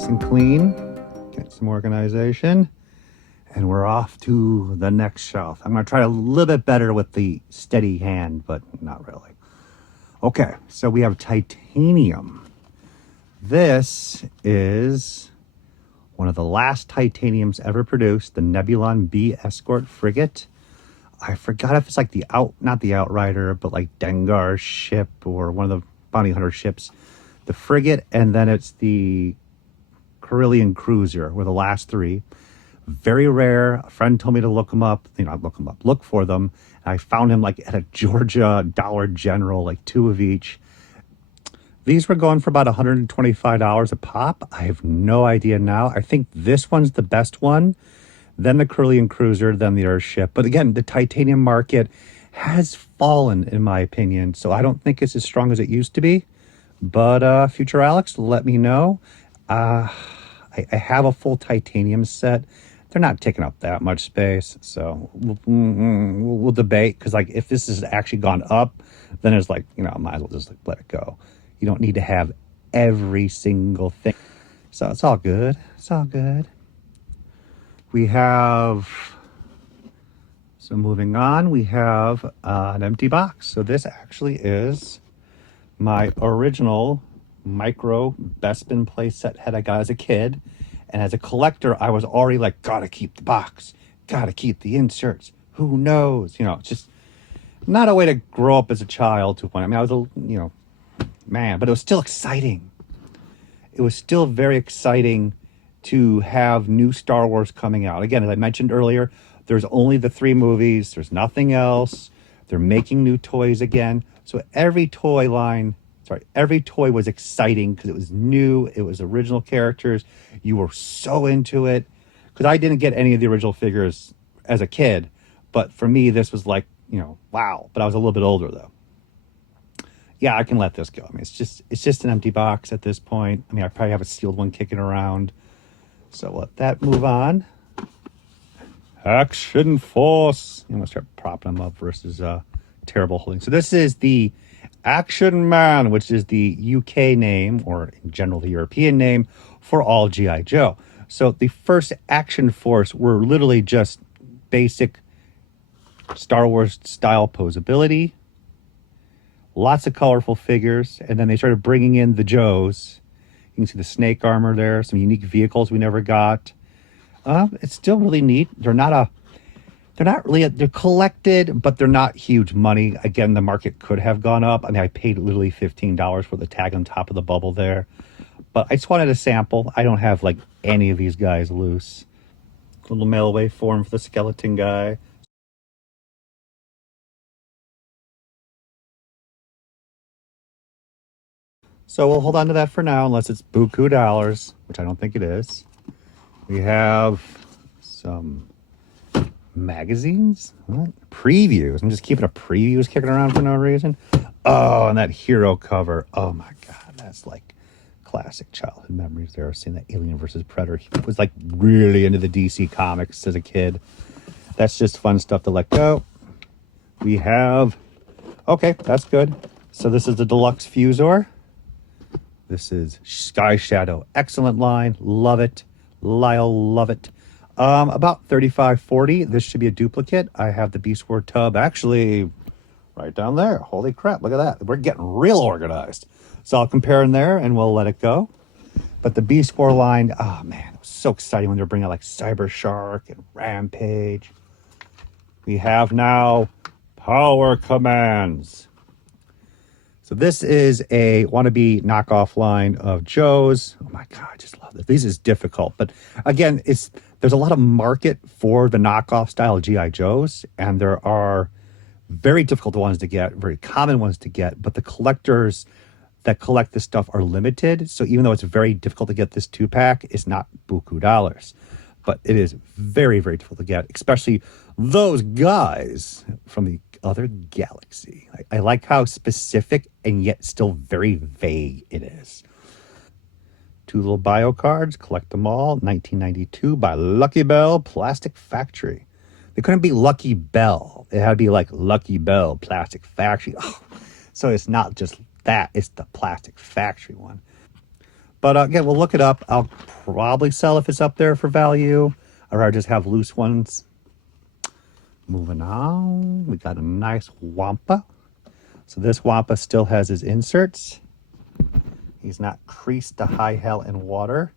nice and clean. Get some organization. And we're off to the next shelf. I'm going to try a little bit better with the steady hand, but not really. Okay, so we have titanium. This is one of the last titaniums ever produced, the Nebulon B Escort frigate. I forgot if it's like not the Outrider, but like Dengar's ship or one of the bounty hunter ships. The frigate, and then it's the Carillion cruiser were the last three. Very rare. A friend told me to look them up. Look for them. And I found him like at a Georgia Dollar General, like two of each. These were going for about $125 a pop. I have no idea now. I think this one's the best one. Then the Carillion cruiser, then the Earthship. But again, the titanium market has fallen, in my opinion. So I don't think it's as strong as it used to be. But future Alex, let me know. I have a full titanium set. They're not taking up that much space, so we'll debate. Because like, if this has actually gone up, then it's like, you know, I might as well just like let it go. You don't need to have every single thing. So it's all good. It's all good. We have. So moving on, we have an empty box. So this actually is my original micro Bespin playset head I got as a kid. And as a collector, I was already like, gotta keep the box, gotta keep the inserts. Who knows? You know, it's just not a way to grow up as a child to a point. I mean, I was man, but it was still exciting. It was still very exciting to have new Star Wars coming out. Again, as I mentioned earlier, there's only the 3 movies. There's nothing else. They're making new toys again. So every toy was exciting because it was new. It was original characters. You were so into it. Because I didn't get any of the original figures as a kid. But for me, this was like, you know, wow. But I was a little bit older, though. Yeah, I can let this go. I mean, it's just an empty box at this point. I mean, I probably have a sealed one kicking around. So let that move on. Action Force. I'm going to start propping them up versus terrible holding. So this is the Action Man, which is the UK name, or in general the European name, for all G.I. Joe. So the first Action Force were literally just basic Star Wars style posability, lots of colorful figures, and then they started bringing in the Joes. You can see the snake armor there, some unique vehicles we never got. It's still really neat. They're collected, but they're not huge money. Again, the market could have gone up. I mean, I paid literally $15 for the tag on top of the bubble there. But I just wanted a sample. I don't have like any of these guys loose. Little mailway form for the skeleton guy. So we'll hold on to that for now, unless it's buku dollars, which I don't think it is. We have some magazines. What? Previews. I'm just keeping a previews kicking around for no reason. Oh, and that hero cover. Oh my god, that's like classic childhood memories there. Seeing that Alien versus Predator. He was like really into the DC comics as a kid. That's just fun stuff to let go. We have, okay, that's good. So this is the Deluxe Fusor. This is Sky Shadow. Excellent line. Love it. Lyle, love it. About $35.40. This should be a duplicate. I have the Beast War tub actually right down there. Holy crap, look at that. We're getting real organized. So I'll compare in there and we'll let it go. But the Beast War line, oh man, it was so exciting when they were bringing out like Cyber Shark and Rampage. We have now Power Commands. So this is a wannabe knockoff line of Joe's. Oh my God, I just love this. This is difficult. But again, there's a lot of market for the knockoff style G.I. Joes. And there are very difficult ones to get, very common ones to get. But the collectors that collect this stuff are limited. So even though it's very difficult to get this 2-pack, it's not buku dollars. But it is very, very difficult to get, especially those guys from the other galaxy. I like how specific and yet still very vague it is. 2 little bio cards, collect them all. 1992 by Lucky Bell Plastic Factory. They couldn't be Lucky Bell. It had to be like Lucky Bell Plastic Factory. Oh, so it's not just that, it's the Plastic Factory one. But again, we'll look it up. I'll probably sell if it's up there for value, or I just have loose ones. Moving on, we got a nice Wampa. So this Wampa still has his inserts. He's not creased to high hell in water.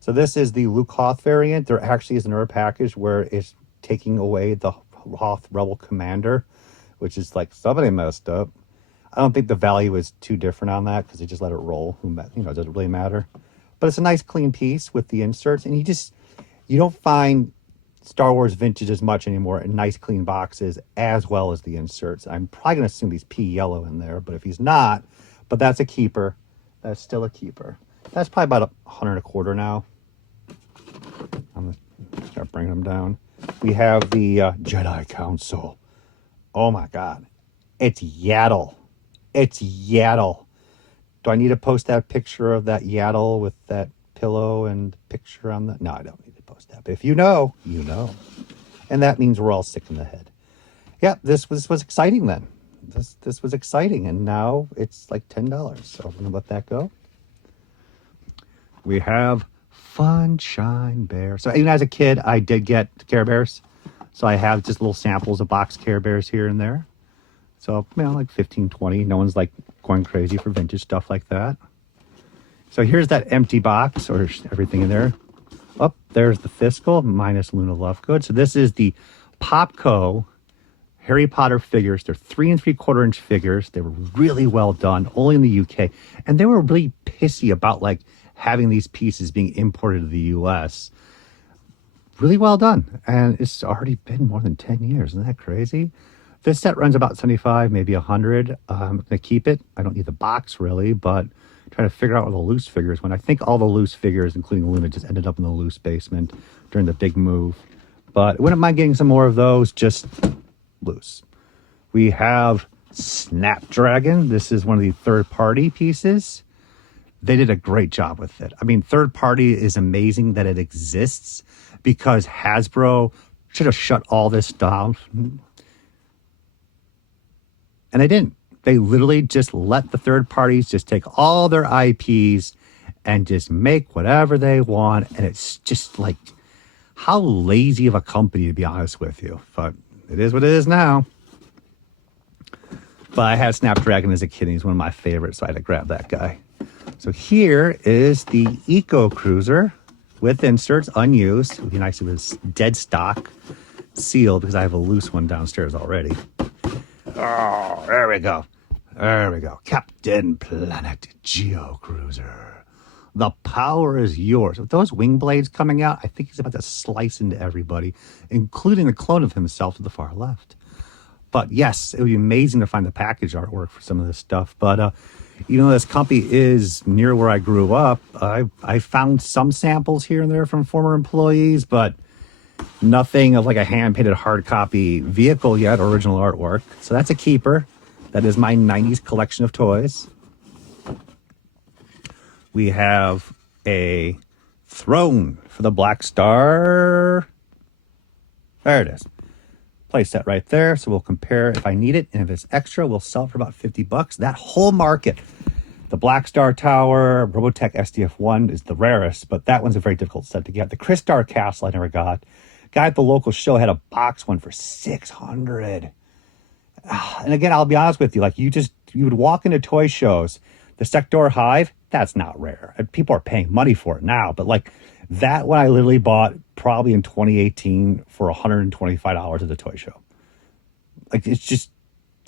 So this is the Luke Hoth variant. There actually is another package where it's taking away the Hoth Rebel Commander, which is like somebody messed up. I don't think the value is too different on that because they just let it roll. You know, it doesn't really matter. But it's a nice clean piece with the inserts, and you don't find Star Wars vintage as much anymore in nice clean boxes as well as the inserts. I'm probably going to assume he's P yellow in there, but if he's not, but that's a keeper. That's still a keeper. That's probably about $100 now. I'm going to start bringing them down. We have the Jedi Council. Oh my God. It's Yaddle. It's Yaddle. Do I need to post that picture of that Yaddle with that pillow and picture on that? No, I don't need to post that. But if you know, you know. And that means we're all sick in the head. Yeah, this was exciting then. This was exciting. And now it's like $10. So I'm going to let that go. We have Funshine Bear. So even as a kid, I did get Care Bears. So I have just little samples of box Care Bears here and there. So, you know, like 15, 20. No one's like going crazy for vintage stuff like that. So here's that empty box, or everything in there. Oh, there's the Fiscal minus Luna Lovegood. So this is the Popco Harry Potter figures. They're 3 3/4 inch figures. They were really well done, only in the UK. And they were really pissy about like having these pieces being imported to the US. Really well done. And it's already been more than 10 years. Isn't that crazy? This set runs about 75, maybe 100. I'm going to keep it. I don't need the box really, but trying to figure out where the loose figures went. I think all the loose figures, including Luna, just ended up in the loose basement during the big move. But I wouldn't mind getting some more of those, just loose. We have Snapdragon. This is one of the third-party pieces. They did a great job with it. I mean, third-party is amazing that it exists because Hasbro should have shut all this down. And they didn't. They literally just let the third parties just take all their IPs and just make whatever they want. And it's just like, how lazy of a company, to be honest with you. But it is what it is now. But I had Snapdragon as a kid. He's one of my favorites, so I had to grab that guy. So here is the Eco Cruiser with inserts, unused. It would be nice if it was dead stock, sealed, because I have a loose one downstairs already. Oh, there we go. There we go. Captain Planet Geo Cruiser. The power is yours. With those wing blades coming out, I think he's about to slice into everybody, including the clone of himself to the far left. But yes, it would be amazing to find the package artwork for some of this stuff. But even though this company is near where I grew up, I found some samples here and there from former employees, but nothing of like a hand-painted hard copy vehicle yet, original artwork. So that's a keeper. That is my 90s collection of toys. We have a throne for the Black Star. There it is. Place that right there. So we'll compare if I need it. And if it's extra, we'll sell it for about $50. That whole market. The Black Star Tower, Robotech SDF-1 is the rarest, but that one's a very difficult set to get. The Crystar Castle I never got. Guy at the local show had a box one for $600. And again, I'll be honest with you, like you would walk into toy shows, the Sector Hive, that's not rare. People are paying money for it now, but like that one I literally bought probably in 2018 for $125 at the toy show. Like it's just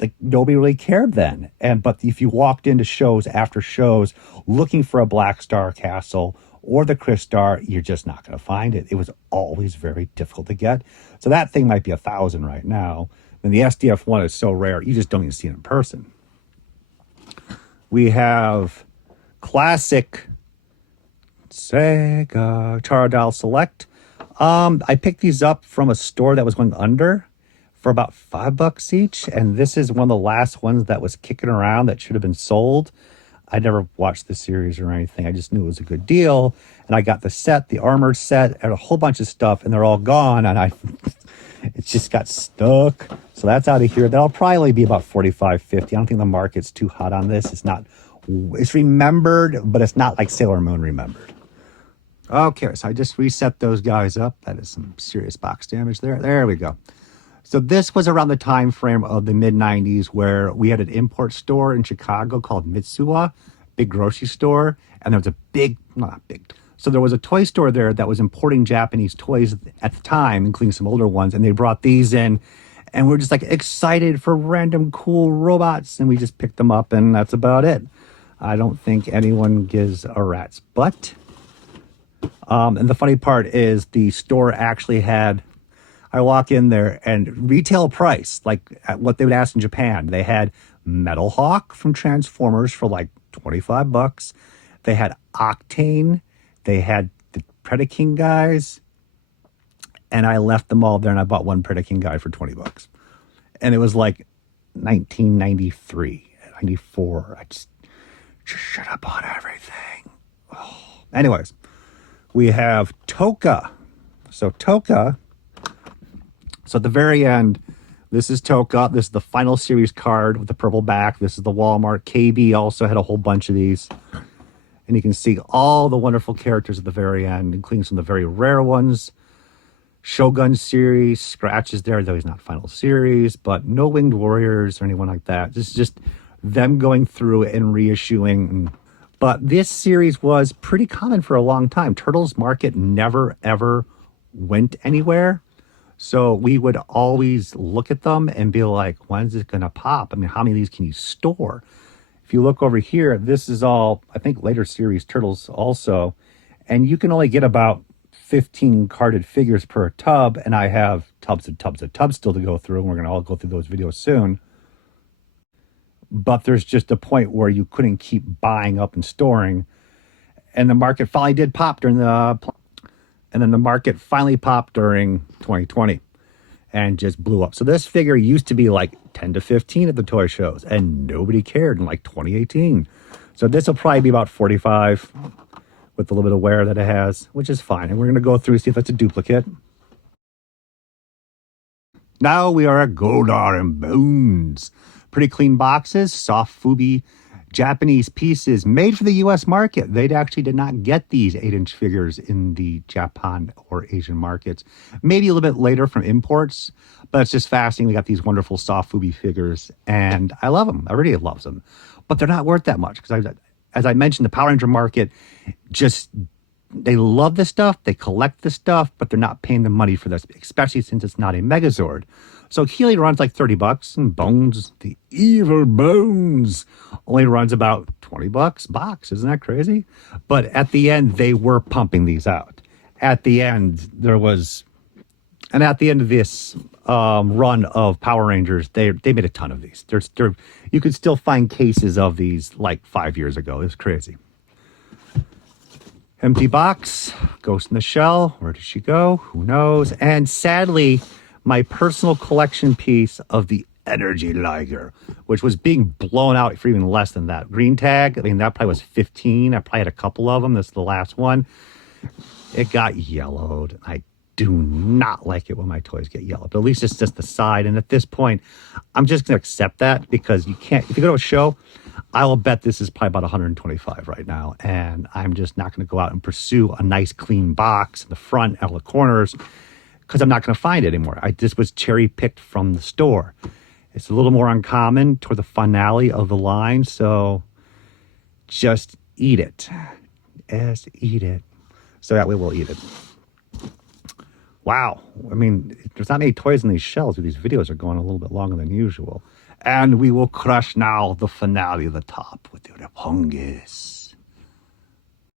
like nobody really cared then. But if you walked into shows after shows looking for a Black Star Castle or the Crystar, you're just not going to find it. It was always very difficult to get. So that thing might be $1,000 right now. And the SDF-1 is so rare, you just don't even see it in person. We have classic Sega Charadal Select. I picked these up from a store that was going under for about $5 each. And this is one of the last ones that was kicking around that should have been sold. I never watched the series or anything. I just knew it was a good deal. And I got the set, the armored set, and a whole bunch of stuff, and they're all gone. And it just got stuck. So that's out of here. That'll probably be about $45, $50. I don't think the market's too hot on this. It's not It's remembered, but it's not like Sailor Moon remembered. Okay, so I just reset those guys up. That is some serious box damage there. There we go. So this was around the time frame of the mid-90s where we had an import store in Chicago called Mitsuwa, big grocery store, and there was a big, not big, so there was a toy store there that was importing Japanese toys at the time, including some older ones, and they brought these in, and we're just like excited for random cool robots, and we just picked them up, and that's about it. I don't think anyone gives a rat's butt. And the funny part is the store actually had, I walk in there and retail price, like what they would ask in Japan, they had Metal Hawk from Transformers for like $25. They had Octane. They had the Predaking guys. And I left them all there and I bought one Predaking guy for $20. And it was like 1993, 94. I just should have bought everything. Oh. Anyways, we have Toka. So Toka, so at the very end, this is Toka. This is the final series card with the purple back. This is the Walmart. KB also had a whole bunch of these. And you can see all the wonderful characters at the very end, including some of the very rare ones. Shogun series, scratches there, though he's not final series, but no Winged Warriors or anyone like that. This is just them going through and reissuing. But this series was pretty common for a long time. Turtles Market never, ever went anywhere. So we would always look at them and be like, when's it going to pop? I mean, how many of these can you store? If you look over here, this is all, I think, later series Turtles also. And you can only get about 15 carded figures per tub. And I have tubs and tubs and tubs still to go through. And we're going to all go through those videos soon. But there's just a point where you couldn't keep buying up and storing. And the market finally did pop during the... And then the market finally popped during 2020 and just blew up. So this figure used to be like 10 to 15 at the toy shows and nobody cared in like 2018. So this will probably be about 45 with a little bit of wear that it has, which is fine. And we're going to go through and see if that's a duplicate. Now we are at Godar and Bones. Pretty clean boxes, soft Fubi Japanese pieces made for the US market. They actually did not get these 8-inch figures in the Japan or Asian markets. Maybe a little bit later from imports, but it's just fascinating. We got these wonderful soft Fubi figures and I love them. Everybody loves them, but they're not worth that much because as I mentioned, the Power Ranger market just, they love this stuff. They collect this stuff, but they're not paying the money for this, especially since it's not a Megazord. So Healy runs like $30 and Bones, the evil Bones, only runs about $20 box. Isn't that crazy? But at the end, they were pumping these out. At the end, there was, and at the end of this run of Power Rangers, they made a ton of these. You could still find cases of these like 5 years ago. It was crazy. Empty box, Ghost in the Shell. Where did she go? Who knows? And sadly, my personal collection piece of the Energy Liger, which was being blown out for even less than that. Green tag, I mean, that probably was 15. I probably had a couple of them. This is the last one. It got yellowed. I do not like it when my toys get yellowed, but at least it's just the side. And at this point, I'm just going to accept that because you can't, if you go to a show, I will bet this is probably about 125 right now. And I'm just not going to go out and pursue a nice clean box in the front, out of the corners, because I'm not going to find it anymore. This was cherry picked from the store. It's a little more uncommon toward the finale of the line, so just eat it. Yes, eat it. So that way we'll eat it. Wow. I mean, there's not many toys in these shelves, but these videos are going a little bit longer than usual. And we will crush now the finale of the top with the Roppongus.